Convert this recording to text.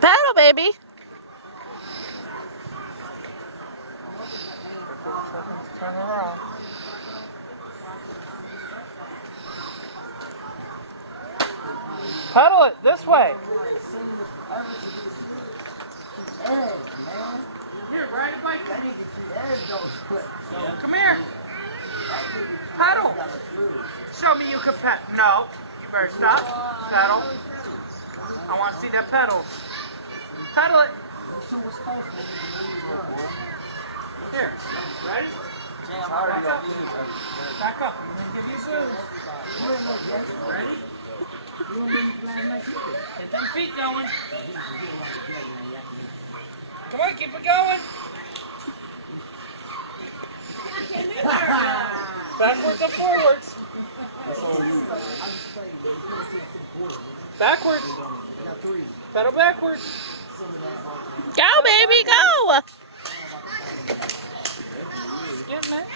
Paddle, baby. Turn around. Pedal it this way. Here, ride a bike. Come here. Pedal. Show me you can pedal. No. You better stop. Pedal. I want to see that pedal. Pedal it. Here. Ready? Back up. I'm going to give you shoes. Ready? Get them feet going. Come on, keep it going. Backwards and forwards. Backwards. Pedal backwards. Go, baby, go. Skip, man.